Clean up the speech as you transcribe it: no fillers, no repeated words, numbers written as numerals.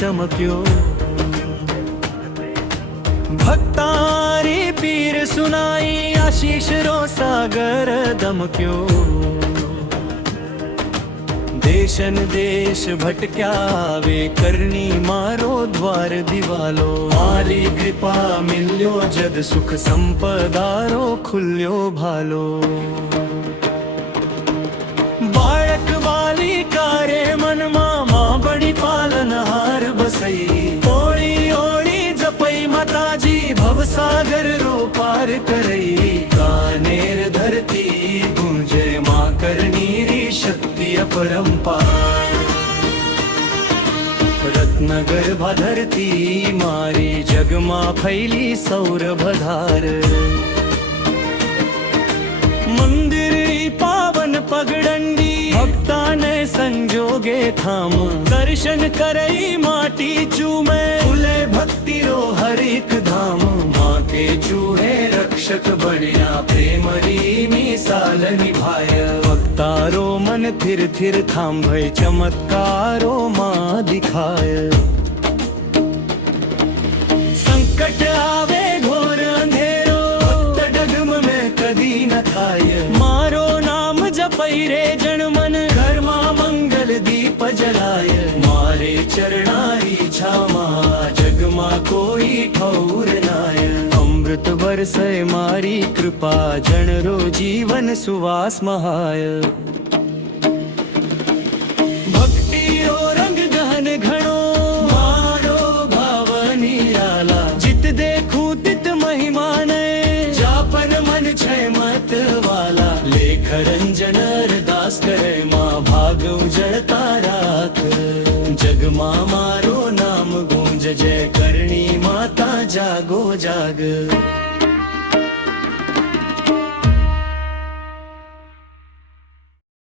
चमक्यो। भक्तारी पीर सुनाई आशीष रो सागर दमक्यो। देशन देश भटक्या वे करनी मारो द्वार दिवालो। मारी कृपा मिल्यो जद सुख संपदारो खुल्यो भालो। बाळक वाली कारे मनमा मां बड़ी पालनहार बसई। ओळी ओळी जपई माताजी भवसागर रो पार करई। कानेर धरती गुंजे मां करनीरी शक्ति अपरंपार। रत्नगर्भा धरती मारी जगमा फैली सौरभधार। मंदिर पावन पगडंडी भक्ताने संजोगे थाम। दर्शन करई माटी चूमे फूले भक्ति रो हर एक धाम। माँ के चूहे रक्षक बनिया प्रेमरी मिसाल निभाय। भक्तारो मन थिर थिर थाम भय चमत्कारो माँ दिखाय। संकट आवे घोर अंधेरो भक्त डगम में कदी न खाय। मारो नाम जपई रे जन मन घर मां मंगल दीप जलाय। मारे चरणारी छामा जगमा कोई ठौर नाय। अमृत बरसय मारी कृपा जन रो जीवन सुवास महाय। भक्ति रो रंग गहन घणो मारो भाव निराला। जित देखूं तित महिमा ने जापन मन छय मत वाला। लेख रंजन अरदास करे मां भाग उजड़ता राख। जगमा मारो नाम गूंज जय करणी माता जागो जाग।